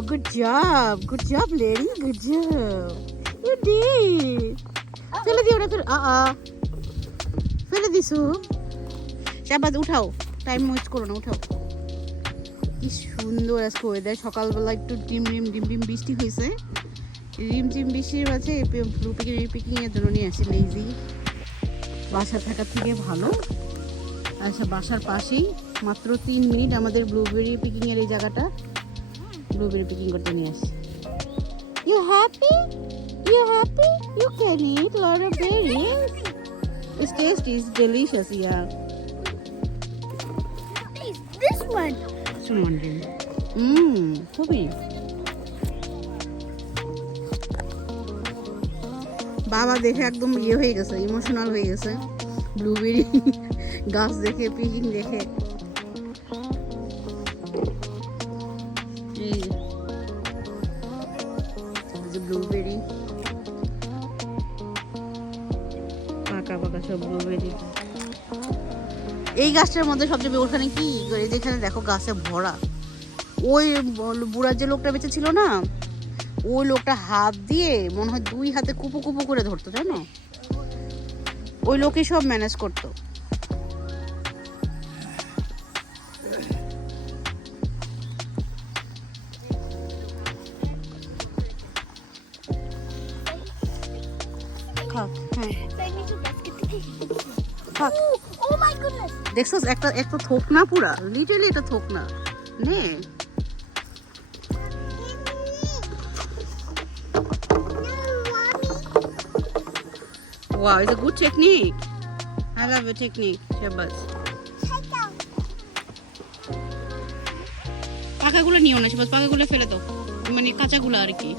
good job lady, good job. You did. ফেলে দিও না ফেলে ফেলে দিছো। শাবাজ উঠাও, টাইম ওয়েস্ট করো না, উঠাও। কি সুন্দর আজকে ওয়েদার, সকালবেলা একটু ডিম বৃষ্টি হয়েছে। রিমঝিম বৃষ্টির মাঝে ব্লুবেরি পিকিং এর জন্য নিয়ে আসি লেজি। বাসা থাকার থেকে ভালো। আচ্ছা, বাসার পাশেই মাত্র 3 মিনিট আমাদের ব্লুবেরি পিকিং এর এই জায়গাটা। ব্লুবেরি পিকিং করতে নিয়ে আসি। You happy? You can eat a lot of berries. It's tasty, it's delicious, yeah. This one. খুবই। বাবা দেখে একদম ইয়ে হয়ে গেছে, ইমোশনাল হয়ে গেছে ব্লুবেরি গাছ দেখে, পিকিং দেখে। এই যে ব্লুবেরি, পাকা সব ব্লুবেরি। এই গাছটার মধ্যে সবচেয়ে ওখানে কি যেখানে দেখো গাছে ভরা, ওই বুড়ার যে লোকটা বেঁচে ছিল না, ওই লোকটা হাত দিয়ে মনে হয় 2 হাতে কুপু করে ধরতো, জানো? ওই লোকই সব ম্যানেজ করতো। Oh my goodness. দেখছো একটা থোক না, পুরা লিটারলি এটা থোক না নে। Wow, it's a good technique. I love your technique, Shabazz. পাকাগুলো নিও না Shabazz, পাকাগুলো ফেলে দাও, মানে কাঁচাগুলো আর কি,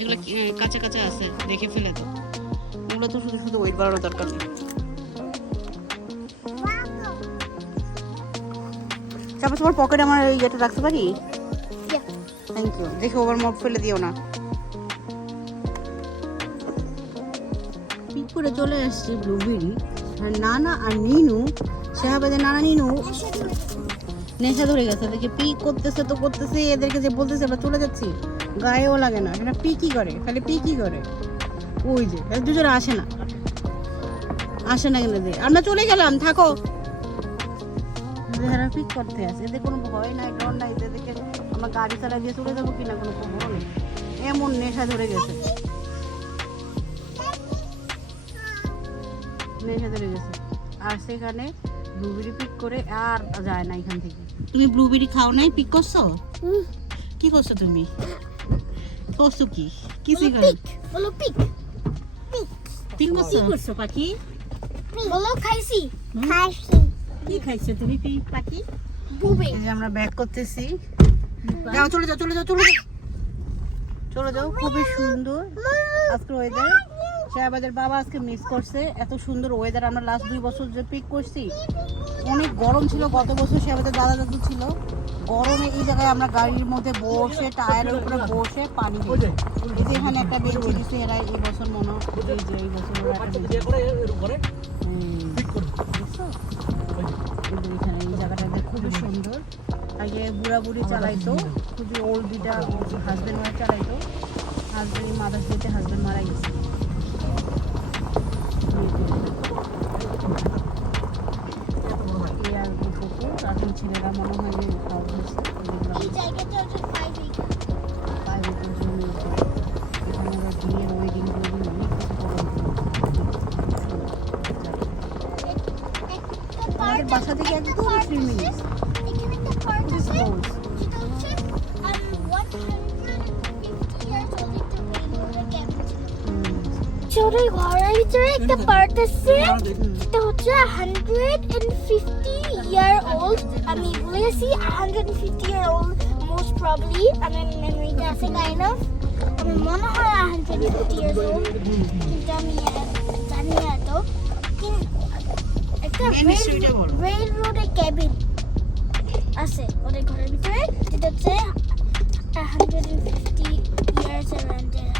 এগুলো কাঁচা আছে, দেখে ফেলে দাও। ওগুলো তো শুধু ওয়েট বাড়ানোর দরকার নেই। Shabazz, তোমার পকেটে আমার ইয়েটা রাখতে পারি? Thank you. দেখো ওভার মগ ফেলে দিও না। পিক করে চলে আসছে ব্লুবেরি, আর নানা আর নিনু, শাহবাজের নানা নিনু নেশা ধরে গেছে। দেখে পিক করতেছে তো করতেছে, এদেরকে যে বলতেছে আমরা চলে যাচ্ছি, গায়েও লাগে না। এটা পিকই করে, খালি পিকই করে। ওই যে দুজনে আসে না কেন যে আমরা চলে গেলাম, থাকো। এরা পিক করতে আসে, এদের কোনো ভয় নাই, ডর নাই। এদেরকে আমরা গাড়ি চালা দিয়ে চলে যাবো কিনা কোনো খবর নেই, এমন নেশা ধরে গেছে। আর সেখানে ব্লুবেরি পিক করে আর যায় না এখান থেকে। তুমি ব্লুবেরি খাও নাই, পিক করছো? কি করছো তুমি? করছো কি বলো পিক করছো পাখি? বলো খাইছি। কি খাইছো তুমি পাখি? ব্লুবেরি। এই যে আমরা ব্যাক করতেছি। যাও, চলে যাও। খুবই সুন্দর আজকে ওয়েদার। শাহবাজের বাবা আজকে মিস করছে এত সুন্দর ওয়েদার। আমরা লাস্ট 2 বছর যে পিক করছি, অনেক গরম ছিল। গত বছর শাহবাজের দাদু ছিল, গরমে এই জায়গায় আমরা গাড়ির মধ্যে বসে, টায়ারের উপরে বসে পানি খেয়েছি। এই যে এখানে একটা বেঞ্চি দিচ্ছে এরা, এই বছর মনে হয় এই বছর এখানে এই জায়গাটা খুবই সুন্দর। আগে বুড়ি চালাইতো, খুবই ওল্ড, 2টা হাজবেন্ড ওয়াইফ চালাইতো। হাজবেন্ড মাদার্স ডেতে হাজবেন্ড মারা গেছে। ছেলেরা মনে হয় যে খাওয়া হয়েছে। বিয়ের ওয়েডিং আমাদের বাসা থেকে একদম 3 মিনিট। ছোটর ঘরের ভিতরে একটা পার্ট আছে, এটা হচ্ছে 150 year old। আমি ভুলে গেছি 150 year old most probably। আমি মেমোরিটা আছে কাইন্ড অফ, আমি মনে হয় 150 years old, কিন্তু আমি জানি না। তো একটা রেল রোডের ক্যাবিন আছে ওদের ঘরের ভিতরে, যেটা হচ্ছে 150 years around it।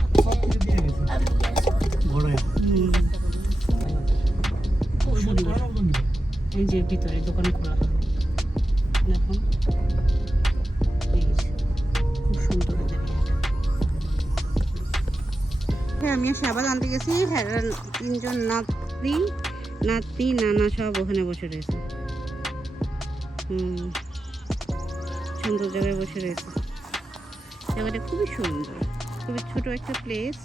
এই যে ভিতরে দোকান খোলা এখন, খুব সুন্দর। রেখে আমি আর শাবাদ আনতে গেছি। হ্যাঁ, 3জন নাতি নানা সব ওখানে বসে রয়েছে। সুন্দর জায়গায় বসে রয়েছে। জায়গাটা খুবই সুন্দর, খুবই ছোট একটা প্লেস,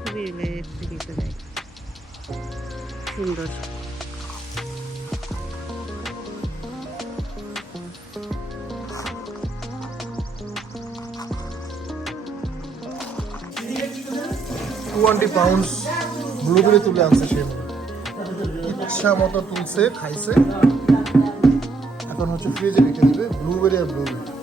খুবই রিল্যাক্স দিতে যায়, সুন্দর। £220 ব্লুবেরি তুলে আনছে সে, ইচ্ছা মতো তুলছে, খাইছে, এখন হচ্ছে ফ্রিজে রেখে দিবে ব্লুবেরি আর ব্লুবেরি।